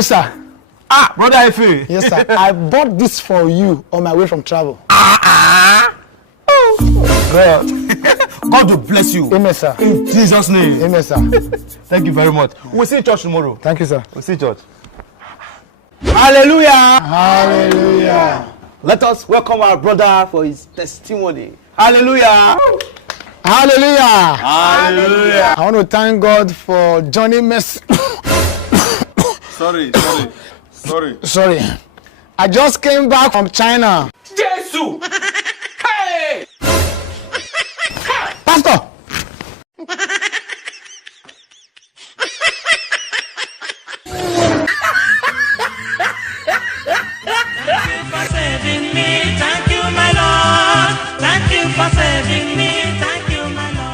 Hello, sir. Ah, brother Efe. Yes, sir. I bought this for you on my way from travel. God. God will bless you. Amen, sir. In Jesus' name. Amen, sir. Thank you very much. We'll see you church tomorrow. Thank you, sir. We'll see you church. Hallelujah. Hallelujah. Let us welcome our brother for his testimony. Hallelujah. Hallelujah. Hallelujah. I want to thank God for Johnny Mercy. Sorry. I just came back from China. Jesus! Hey! Pastor! Thank you, my Lord. Thank you for saving me. Thank you, my Lord.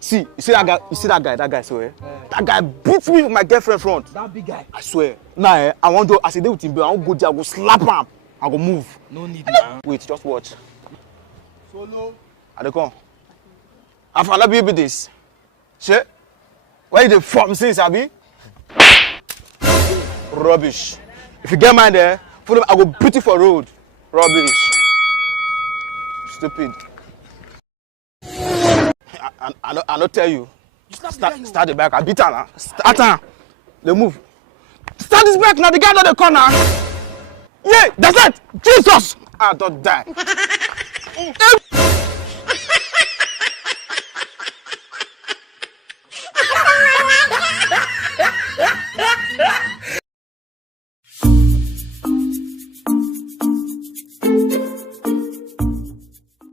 See, you see that guy, so that guy beats me with my girlfriend front. That big guy. I swear. Nah, I want to, as I did with him, I want to go there, I go slap him. I go move. No need now. Wait, just watch. Solo. I dey come. I found be this. Shit. Where you dey form since, Abi? Rubbish. If you get mine there, follow me, I go beat you for road. Rubbish. Stupid. I not tell you. Start the back. I beat her now. Start her. They move. Start this back now. The guy on the corner. Yeah, that's it. Jesus. I don't die.